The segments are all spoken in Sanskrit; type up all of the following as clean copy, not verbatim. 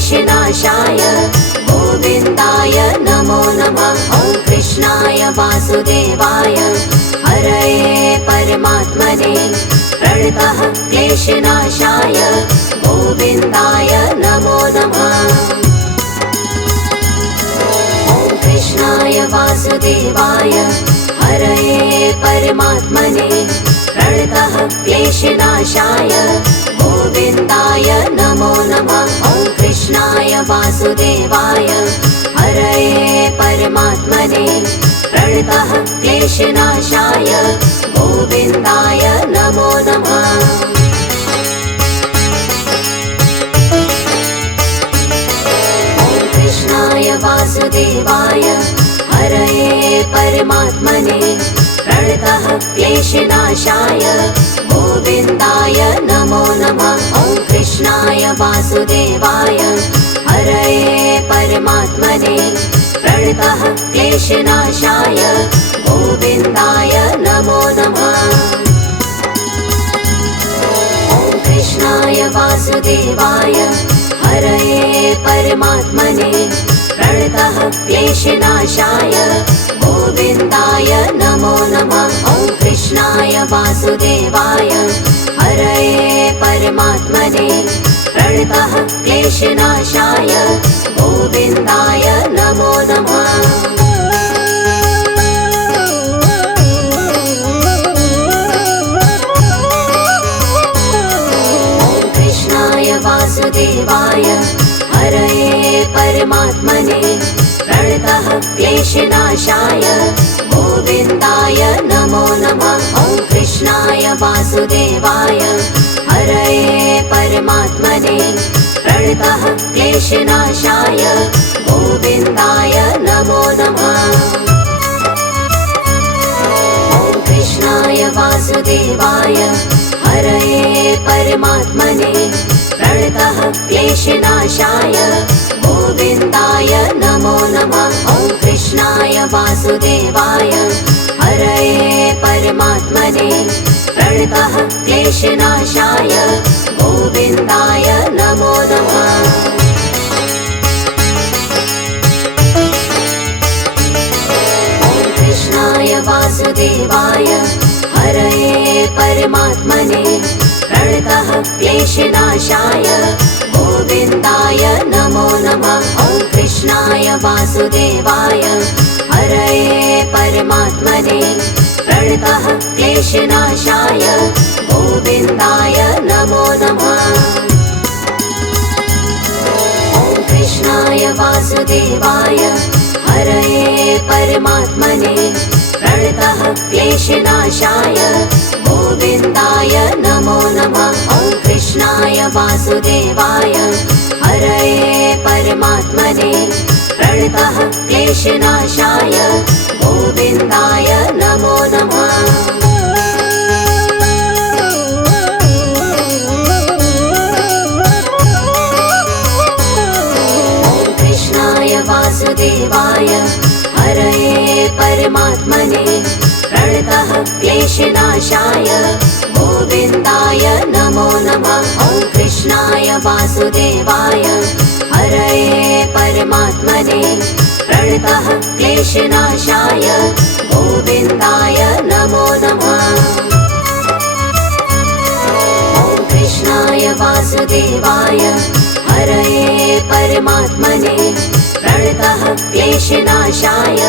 क्लेशनाशाय गोविन्दाय नमो नमः। ॐ कृष्णाय वासुदेवाय हरये परमात्मने प्रणतः क्लेशनाशाय गोविन्दाय नमो नमः। ॐ कृष्णाय वासुदेवाय हरये परमात्मने प्रणतः क्लेशनाशाय गोविन्दाय नमो नमः। ॐ कृष्णाय वासुदेवाय हरये परमात्मने प्रणतः क्लेशनाशाय गोविन्दाय नमो नमः। ॐ कृष्णाय वासुदेवाय हरये परमात्मने प्रणतः क्लेशनाशाय गोविन्दाय नमो नमः। ॐ कृष्णाय वासुदेवाय हरये परमात्मने प्रणतः क्लेशनाशाय गोविन्दाय नमो नमः। ॐ कृष्णाय वासुदेवाय हरये परमात्मने प्रणतः क्लेशनाशाय गोविन्दाय नमो नमः। ॐ कृष्णाय वासुदेवाय हरये परमात्मने प्रणतः क्लेशनाशाय गोविन्दाय नमो नमः। ॐ कृष्णाय वासुदेवाय हरये परमात्मने प्रणतः क्लेशनाशाय गोविन्दाय नमो नमः। ॐ कृष्णाय वासुदेवाय हरये परमात्मने प्रणतः क्लेशनाशाय गोविन्दाय नमो नमः। ॐ कृष्णाय वासुदेवाय हरये परमात्मने प्रणतः क्लेशनाशाय गोविन्दाय नमो नमः। ॐ कृष्णाय वासुदेवाय हरये परमात्मने प्रणतः क्लेशनाशाय गोविन्दाय नमो नमः। ॐ कृष्णाय वासुदेवाय हरये परमात्मने प्रणतः क्लेशनाशाय गोविन्दाय नमो नमः। ॐ कृष्णाय वासुदेवाय हरये परमात्मने प्रणतः क्लेशनाशाय गोविन्दाय नमो नमः। ॐ कृष्णाय वासुदेवाय हरये परमात्मने प्रणतः क्लेशनाशाय गोविन्दाय नमो नमः। ॐ कृष्णाय वासुदेवाय हरये परमात्मने प्रणतः क्लेशनाशाय गोविन्दाय नमो नमः। ॐ कृष्णाय वासुदेवाय हरये परमात्मने प्रणतः क्लेशनाशाय गोविन्दाय नमो नमः। ॐ कृष्णाय वासुदेवाय हरये परमात्मने प्रणतः क्लेशनाशाय गोविन्दाय नमो नमः। ॐ कृष्णाय वासुदेवाय हरये परमात्मने प्रणतः क्लेशनाशाय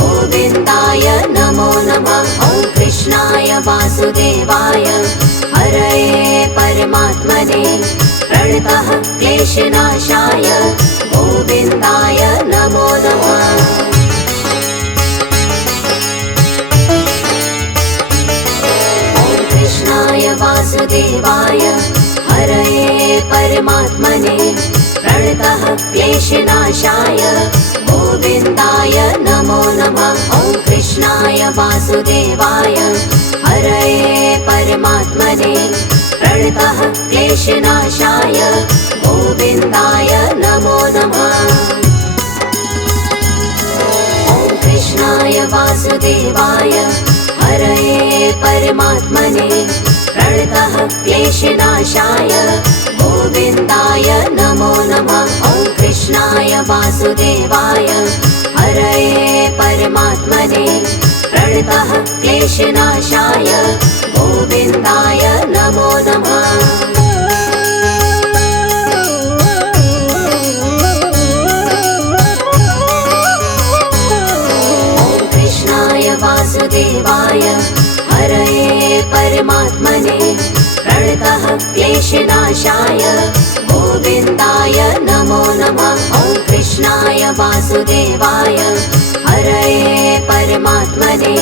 गोविन्दाय नमो नमः। ॐ कृष्णाय वासुदेवाय हरये परमात्मने प्रणतः क्लेशनाशाय गोविन्दाय नमो नमः। ॐ कृष्णाय वासुदेवाय हरये परमात्मने प्रणतः क्लेशनाशाय गोविन्दाय नमो नमः। ॐ कृष्णाय वासुदेवाय हरये परमात्मने प्रणतः क्लेशनाशाय गोविन्दाय नमो नमः। ॐ कृष्णाय वासुदेवाय हरये परमात्मने प्रणतः क्लेशनाशाय गोविन्दाय नमो नमः। वासुदेवाय हरये परमात्मने प्रणतः क्लेशनाशाय गोविन्दाय नमो नमः। वासुदेवाय हरये परमात्मने प्रणतः क्लेशनाशाय गोविन्दाय नमो नमः। ॐ कृष्णाय वासुदेवाय हरये परमात्मने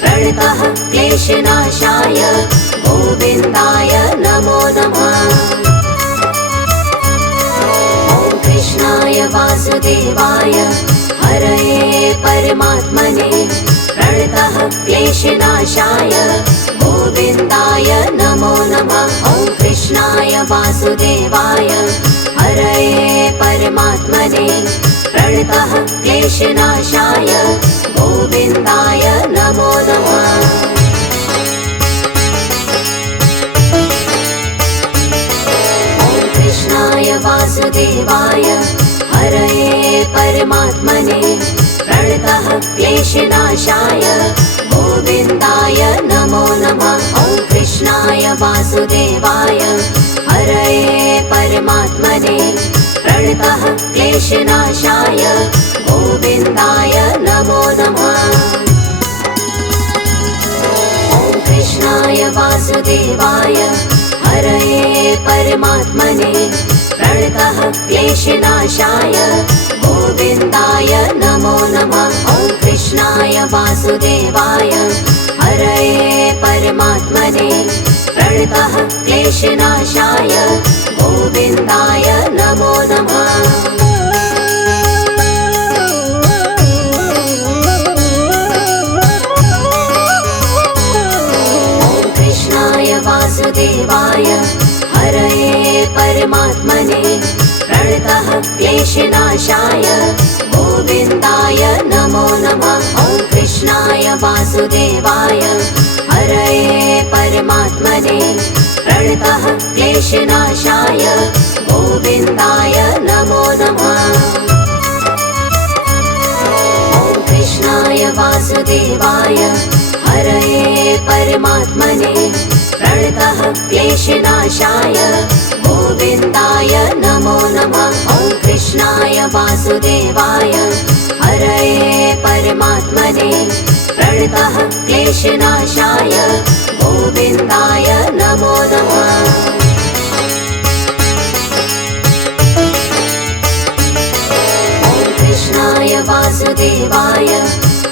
प्रणतः क्लेशनाशाय गोविन्दाय नमो नमः। ॐ कृष्णाय वासुदेवाय हरये परमात्मने प्रणतः क्लेशनाशाय गोविन्दाय नमो नमः। ॐ कृष्णाय वासुदेवाय हरये परमात्मने प्रणतः क्लेशनाशाय गोविन्दाय नमो नमः। ॐ कृष्णाय वासुदेवाय हरये परमात्मने प्रणतः क्लेशनाशाय गोविन्दाय नमो नमः। ॐ कृष्णाय वासुदेवाय हरये परमात्मने प्रणतः क्लेशनाशाय गोविन्दाय नमो नमः। ॐ कृष्णाय वासुदेवाय हरये परमात्मने प्रणतः क्लेशनाशाय गोविन्दाय नमो नमः। ॐ कृष्णाय वासुदेवाय हरये परमात्मने प्रणतः क्लेशनाशाय गोविन्दाय नमो नमः। ॐ कृष्णाय वासुदेवाय हरये परमात्मने प्रणतः क्लेशनाशाय गोविन्दाय नमो नमः। ॐ कृष्णाय वासुदेवाय हरये परमात्मने प्रणतः क्लेशनाशाय गोविन्दाय नमो नमः। ॐ कृष्णाय वासुदेवाय हरये परमात्मने प्रणतः क्लेशनाशाय गोविन्दाय नमो नमः। ॐ कृष्णाय वासुदेवाय हरये परमात्मने प्रणतः क्लेशनाशाय गोविन्दाय नमो नमः। ॐ कृष्णाय वासुदेवाय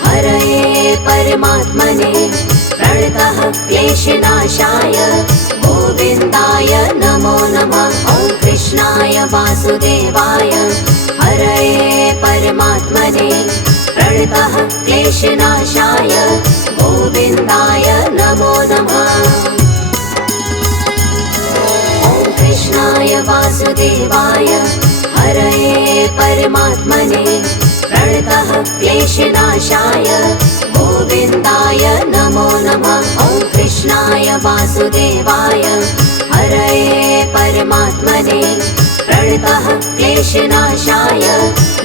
हरये परमात्मने प्रणतः क्लेशनाशाय गोविन्दाय नमो नमः। ॐ कृष्णाय वासुदेवाय हरये परमात्मने प्रणतः क्लेशनाशाय गोविन्दाय नमो नमः। ॐ कृष्णाय वासुदेवाय हरये परमात्मने प्रणतः क्लेशनाशाय गोविन्दाय नमो नमः। ॐ कृष्णाय वासुदेवाय हरये परमात्मने प्रणतः क्लेशनाशाय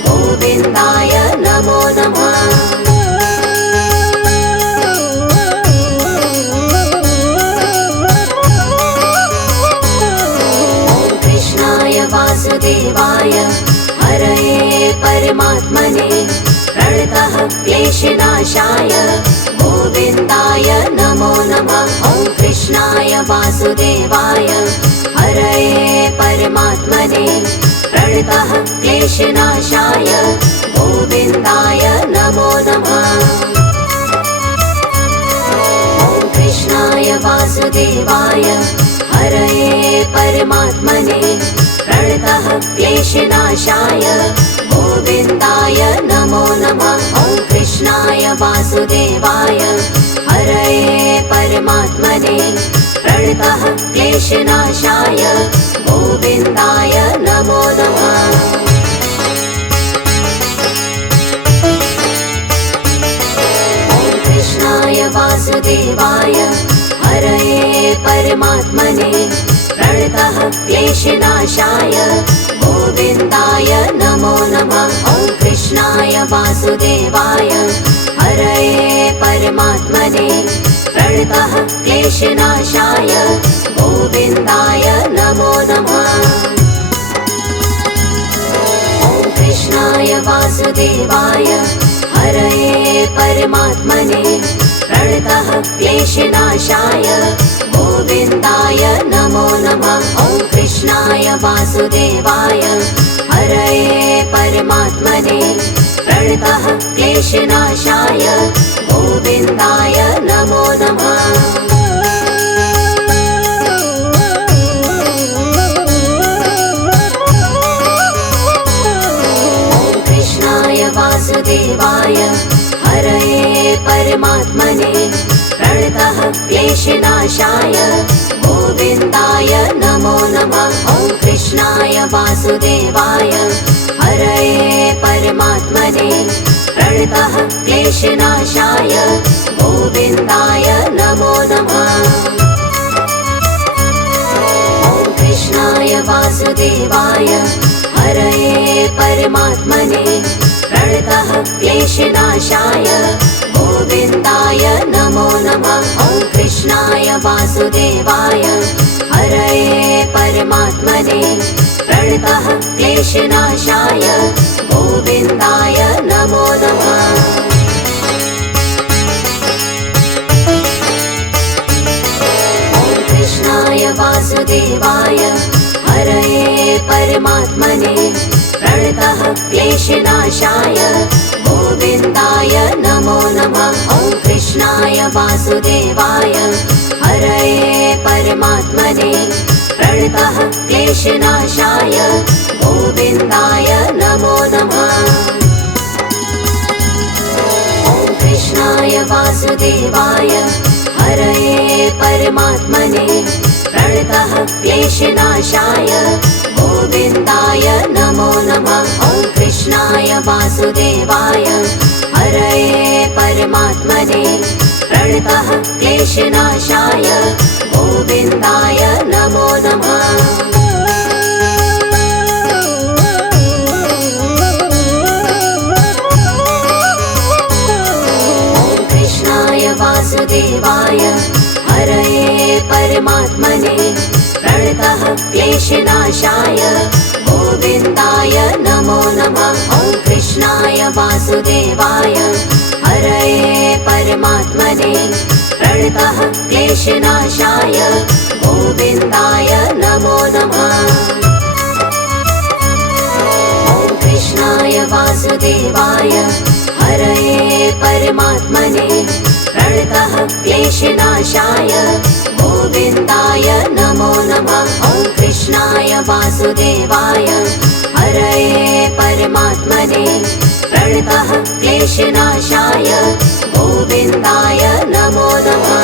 गोविन्दाय नमो नमः। ॐ कृष्णाय वासुदेवाय हरये परमात्मने प्रणतः क्लेशनाशाय गोविन्दाय नमो नमः। ॐ कृष्णाय वासुदेवाय हरये परमात्मने प्रणतः क्लेशनाशाय गोविन्दाय नमो नमः। ॐ कृष्णाय वासुदेवाय हरये परमात्मने प्रणतः क्लेशनाशाय गोविन्दाय नमो नमः। ॐ कृष्णाय वासुदेवाय हरये परमात्मने प्रणतः क्लेशनाशाय गोविन्दाय नमो नमः। ॐ कृष्णाय वासुदेवाय हरये परमात्मने प्रणतः क्लेशनाशाय गोविन्दाय नमो नमः। वासुदेवाय हरये परमात्मने प्रणतः क्लेशनाशाय गोविन्दाय नमो नमः। ॐ कृष्णाय वासुदेवाय हरये परमात्मने प्रणतः क्लेशनाशाय गोविन्दाय नमो नमः। ॐ कृष्णाय वासुदेवाय हरये परमात्मने प्रणतः क्लेशनाशाय गोविन्दाय नमो नमः। ॐ कृष्णाय वासुदेवाय हरये परमात्मने प्रणतः क्लेशनाशाय गोविन्दाय नमो नमः। ॐ कृष्णाय वासुदेवाय हरये परमात्मने प्रणतः क्लेशनाशाय गोविन्दाय नमो नमः। ॐ कृष्णाय वासुदेवाय हरये परमात्मने प्रणतः क्लेशनाशाय गोविन्दाय नमो नमः। ॐ कृष्णाय वासुदेवाय हरये परमात्मने प्रणतः क्लेशनाशाय गोविन्दाय नमो नमः। ॐ कृष्णाय वासुदेवाय हरये परमात्मने प्रणतः क्लेशनाशाय गोविन्दाय नमो नमः। ॐ कृष्णाय वासुदेवाय हरये परमात्मने प्रणतः क्लेशनाशाय गोविन्दाय नमो नमः। ॐ कृष्णाय वासुदेवाय हरये परमात्मने प्रणतः क्लेशनाशाय गोविन्दाय नमो नमः। ॐ कृष्णाय वासुदेवाय हरये परमात्मने प्रणतः क्लेशनाशाय गोविन्दाय नमो नमः। ॐ कृष्णाय वासुदेवाय हरये परमात्मने प्रणतः क्लेशनाशाय गोविन्दाय नमो नमः। ॐ कृष्णाय वासुदेवाय हरये परमात्मने प्रणतः क्लेशनाशाय गोविन्दाय नमो नमः। ॐ कृष्णाय वासुदेवाय हरये परमात्मने प्रणतः क्लेशनाशाय गोविन्दाय नमो नमः। ॐ कृष्णाय वासुदेवाय हरये परमात्मने प्रणतः क्लेशनाशाय गोविन्दाय नमो नमः।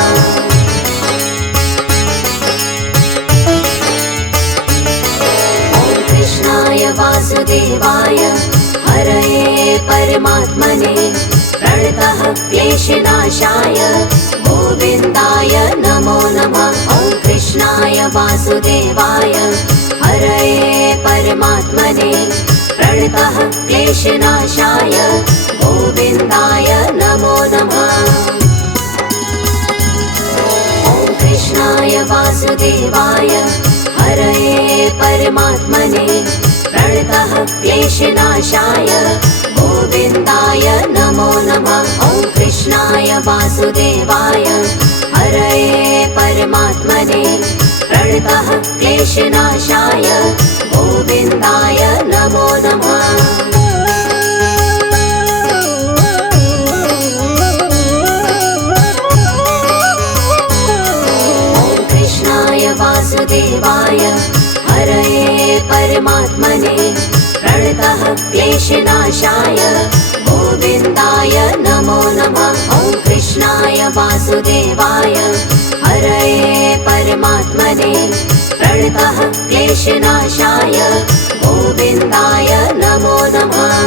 ॐ कृष्णाय वासुदेवाय हरये परमात्मने प्रणतः क्लेशनाशाय गोविन्दाय नमो नमः। ॐ कृष्णाय वासुदेवाय हरये परमात्मने प्रणतः क्लेशनाशाय गोविन्दाय नमो नमः। ॐ कृष्णाय वासुदेवाय हरये परमात्मने प्रणतः क्लेशनाशाय गोविन्दाय नमो नमः। ॐ कृष्णाय वासुदेवाय हरये परमात्मने प्रणतः क्लेशनाशाय गोविन्दाय नमो नमः। ॐ कृष्णाय वासुदेवाय हरये परमात्मने प्रणतः क्लेशनाशाय गोविन्दाय नमो नमः। ॐ कृष्णाय वासुदेवाय हरये परमात्मने प्रणतः क्लेशनाशाय गोविन्दाय नमो नमः।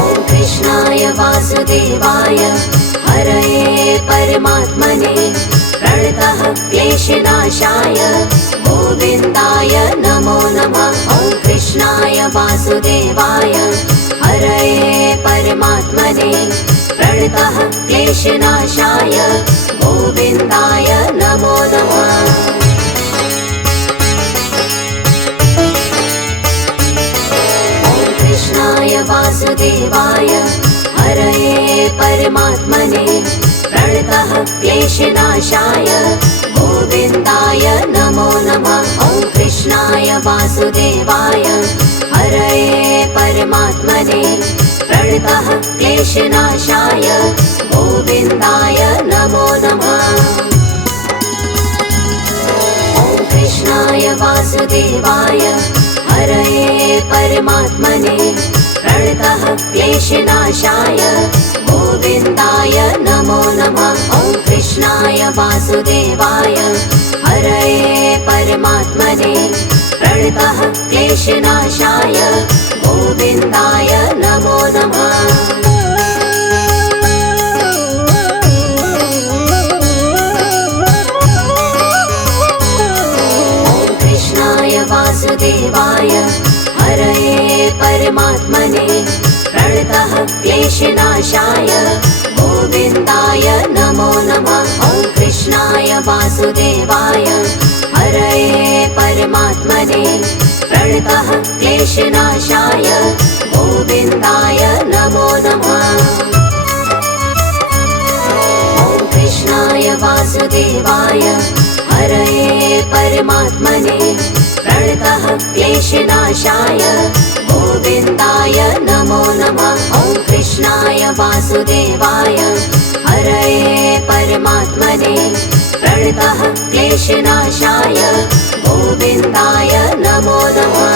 ॐ कृष्णाय वासुदेवाय हरये परमात्मने प्रणतः क्लेशनाशाय गोविन्दाय नमो नमः। ॐ कृष्णाय कृष्णाय वासुदेवाय हरये परमात्मने प्रणतः क्लेशनाशाय गोविन्दाय नमो नमः। कृष्णाय वासुदेवाय हरये परमात्मने प्रणतः क्लेशनाशाय गोविन्दाय नमो नमः। ॐ कृष्णाय वासुदेवाय हरये परमात्मने प्रणतः क्लेशनाशाय गोविन्दाय नमो नमः। ॐ कृष्णाय वासुदेवाय हरये परमात्मने प्रणतः क्लेशनाशाय गोविन्दाय नमो नमः। ॐ कृष्णाय वासुदेवाय हरये परमात्मने प्रणतः क्लेशनाशाय गोविन्दाय नमो नमः। वासुदेवाय हरये परमात्मने प्रणतः क्लेशनाशाय गोविन्दाय नमो नमः। ॐ कृष्णाय वासुदेवाय हरये परमात्मने प्रणतः क्लेशनाशाय गोविन्दाय नमो नमः। ॐ कृष्णाय वासुदेवाय हरये परमात्मने प्रणतः क्लेशनाशाय गोविन्दाय नमो नमः। ॐ कृष्णाय वासुदेवाय हरये परमात्मने प्रणतः क्लेशनाशाय गोविन्दाय नमो नमः।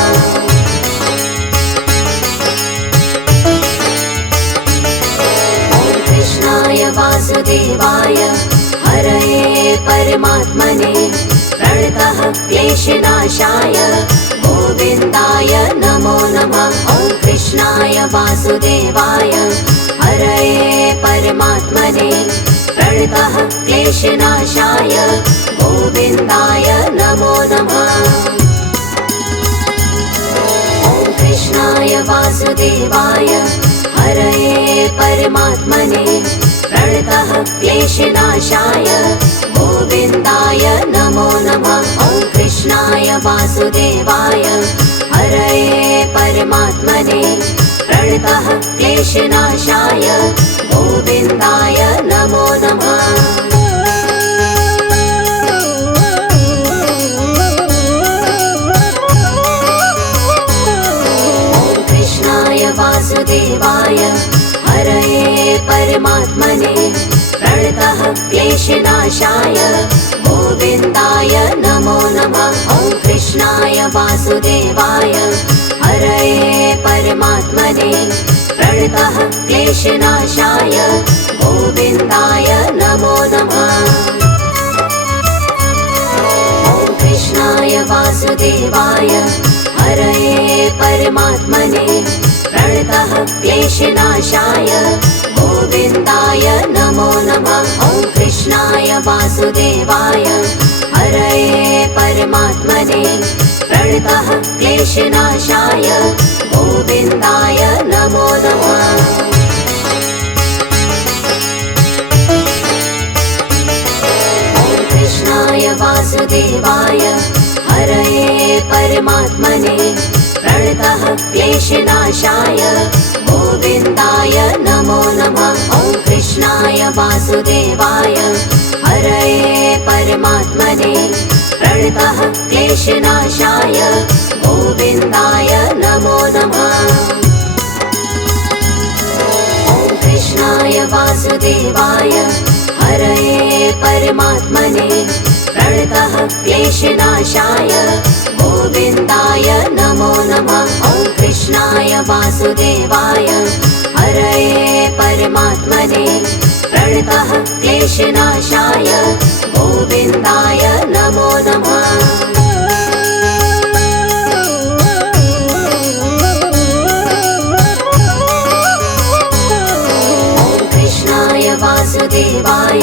ॐ कृष्णाय वासुदेवाय हरये परमात्मने प्रणतः क्लेशनाशाय गोविन्दाय नमो नमः। ॐ कृष्णाय वासुदेवाय हरये परमात्मने प्रणतः क्लेशनाशाय गोविन्दाय नमो नमः। ॐ कृष्णाय वासुदेवाय हरये परमात्मने प्रणतः क्लेशनाशाय गोविन्दाय नमो नमः। ॐ कृष्णाय वासुदेवाय हरये परमात्मने प्रणतः क्लेशनाशाय गोविन्दाय नमो नमः। ॐ कृष्णाय वासुदेवाय हरये परमात्मने प्रणतः क्लेशनाशाय गोविन्दाय नमो नमः। ॐ कृष्णाय वासुदेवाय हरये परमात्मने प्रणतः क्लेशनाशाय गोविन्दाय नमो नमः। ॐ कृष्णाय वासुदेवाय हरये परमात्मने प्रणतः क्लेशनाशाय गोविन्दाय नमो नमः। ॐ कृष्णाय वासुदेवाय हरये परमात्मने प्रणतः क्लेशनाशाय गोविन्दाय नमो नमः। ॐ कृष्णाय वासुदेवाय हरये परमात्मने प्रणतः क्लेशनाशाय गोविन्दाय नमो नमः। ॐ कृष्णाय वासुदेवाय हरये परमात्मने प्रणतः क्लेशनाशाय गोविन्दाय नमो नमः। ॐ कृष्णाय वासुदेवाय हरये परमात्मने प्रणतः क्लेशनाशाय गोविन्दाय नमो नमः। ॐ कृष्णाय वासुदेवाय हरये परमात्मने प्रणतः क्लेशनाशाय गोविन्दाय नमो नमः। ॐ कृष्णाय वासुदेवाय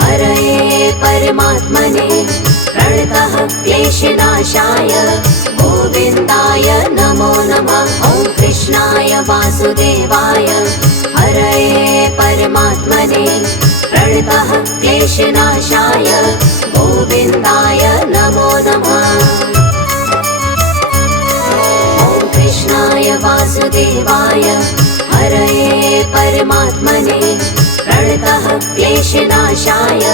हरये परमात्मने प्रणतः क्लेशनाशाय क्लेशनाशाय गोविन्दाय नमो नमः। ॐ कृष्णाय वासुदेवाय हरये परमात्मने प्रणतः क्लेशनाशाय गोविन्दाय नमो नमः। ॐ कृष्णाय वासुदेवाय हरये परमात्मने प्रणतः क्लेशनाशाय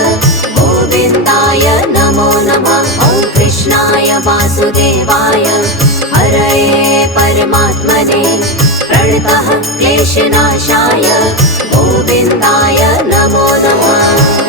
गोविन्दाय नमो नमः। ॐ कृष्णाय वासुदेवाय हरये परमात्मने प्रणतः क्लेशनाशाय गोविन्दाय नमो नमः।